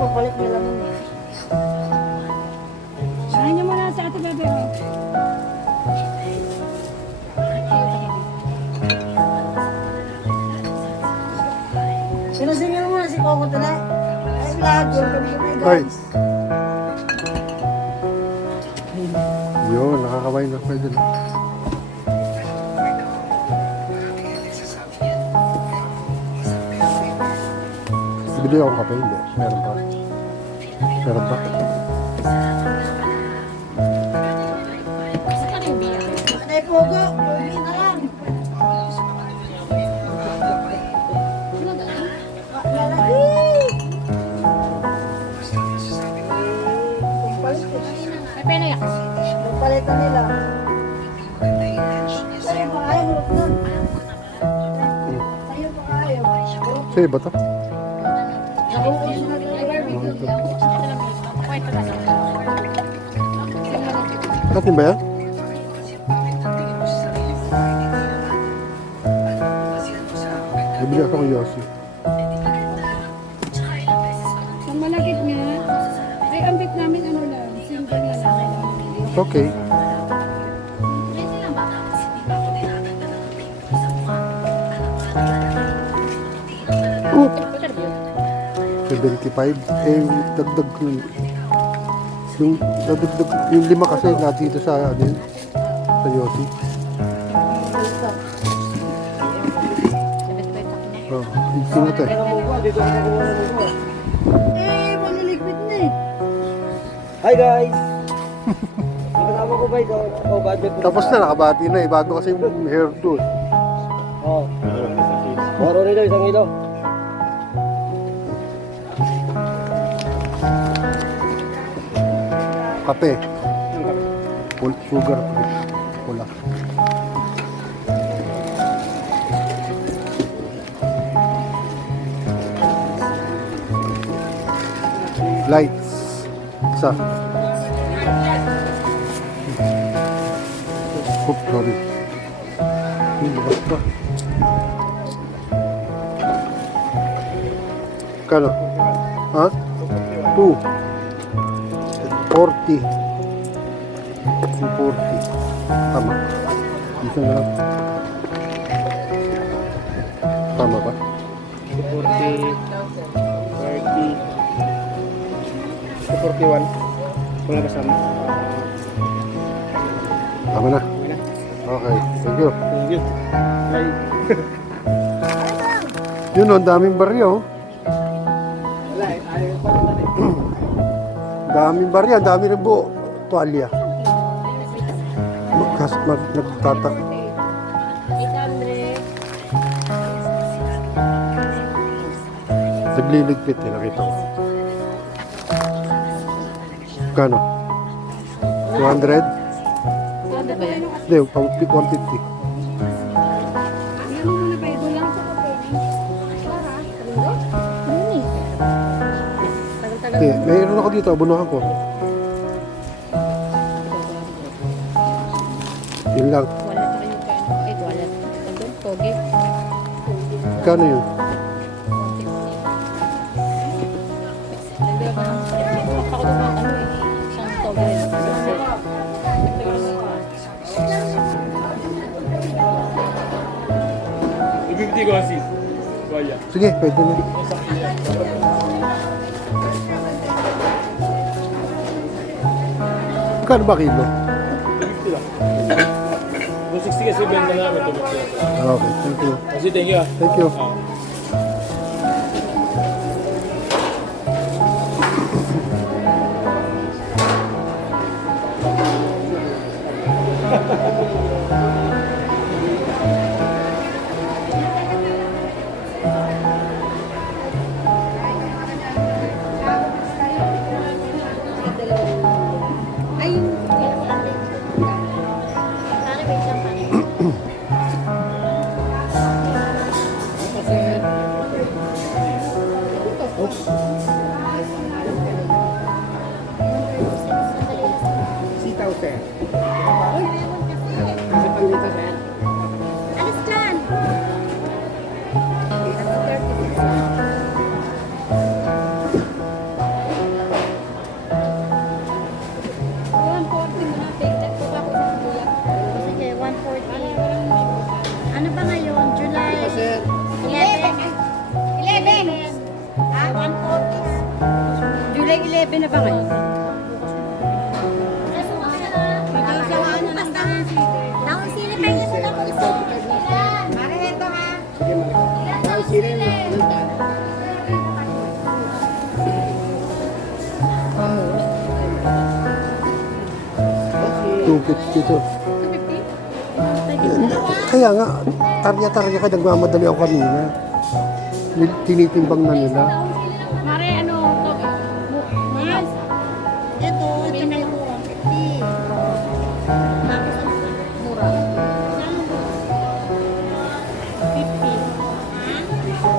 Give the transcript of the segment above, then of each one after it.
Papalit na lang yun. Saan niyo muna sa ate bebe? Sinasingil mo na si Coco tala. Ay, vlog. Welcome to my Ay. guys. Yun, nakakaway na. Pwede na. Bili akong kape, hindi. Meron pa. Meron pa. Anay Pogo, uwi na lang. Lalaki! Pampalit eh. May pena yan. Pampalitan nila. Sa'yo pa ayaw, hulog nun. Sa'yo pa ayaw. Sa'yo ba ito? Nakuulis na ito. Atin ba yan? Bibili ako ng Yossi. Sa malagit nga, ay ambit namin ano lang, single na lang. It's okay. Oop! 75. Eh, dagdag ko yun. Yung dagdag, yung 5 kasi nga dito sa ano yun, sa Yossi. Oh, tingin na ito eh. Eh, maliligpit na eh. Hi guys! Nakasama ko ba ito? Oh, budget ko. Tapos na, nakabati na eh. Bago kasi yung hairdo eh. Oh. Moro nito, isang kilo. Kape. Full sugar. Pula. Lights. Isa. Oops, sorry. Bukas pa. Kano? Ha? 2. 40. 240. Tama. Isa na lang. Tama ba? 240, 30, 241. Wala kasama. Tama na. Okay na. Okay. Thank you. Thank you. Hi. Yun o, ang daming barya oh. Wala eh. Ayaw pa naman eh. Daming barya, dami rin po. Tuwalya. Nagtata. 800. Nagliligpit eh, nakita ko. Kano? 200? Ano ba yan? Hindi, 150. Ano muna ba ito lang sa kape? Para? Ano eh? Tagal-tagal. Hindi, mayroon ako dito, abunuhan ko. Yun lang. Wala pa kayo kaano. Ay, wala. Tandun, toge. Kano yun? Nagdala pa ng ako doon mga ano eh. Isang toge rin. Ibigti ko kasi. Wala. Sige, pwede na. Kano ba kilo? Ibigti lang. 260 kasi benta namin ito. Okay, thank you. Kasi thank you ah. Thank you. 11 na ba ngayon? Down sila kayo sa tapos. Mare, ito ha. Sige, Mare. Ang sila na. $250 to. 250? Kaya nga, tarya-tarya ka, nagmamadali ako kanina. Tinitimbang na nila. Mare, ano to? Mas. Ito na yung 150. Tapos ang mura.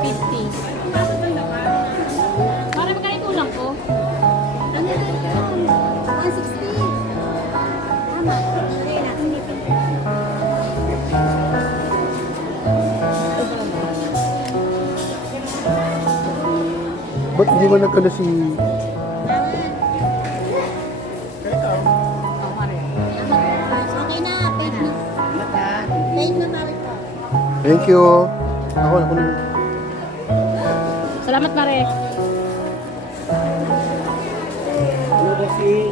50. Mare, magkano ulang ko? Ano na yan? 160. Tama. Okay na. Ba't hindi mo nagkano si... Okay na. Paid na. Paid na tayo pa. Thank you. Ako na. Salamat, Mare. Ano kasi?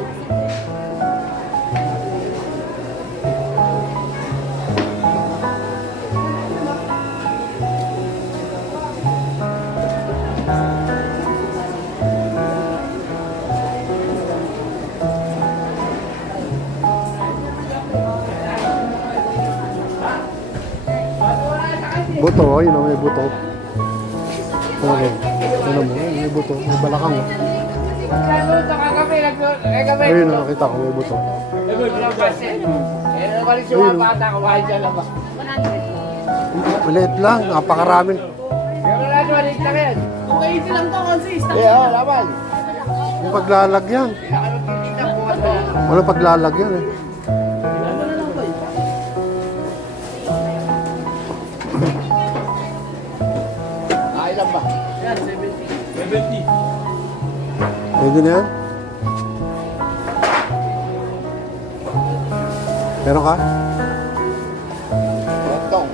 Buto, yun o, may buto. Ano mo, may buto. May balakang o. Ayun o, nakita ko, may buto. Maliit lang, napakaraming. Yeah, laban. Yung paglalagyan. Walang paglalagyan eh. Ay lang ba? Pwede na yan? Meron ka? Tong.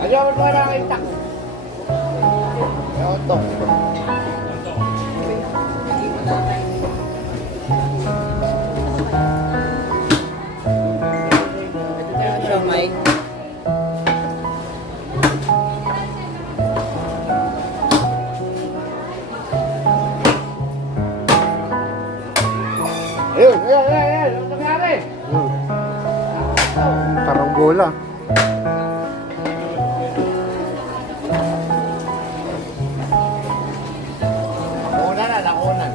Ayaw mo na nakita. Tong. Mike. Ayun, ayun. Ano nangyari? Karanggola. Nakunan.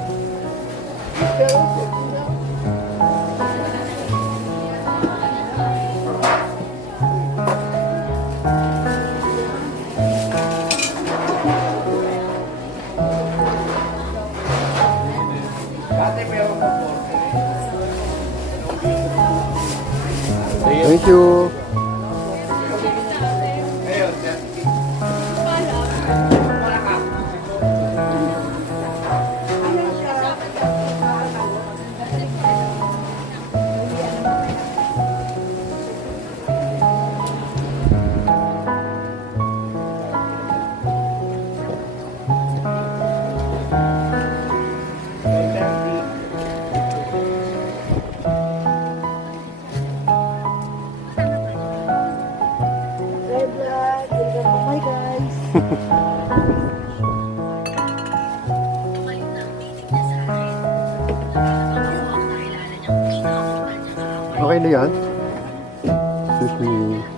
Thank you. Bye guys. Okay na yan? Excuse me.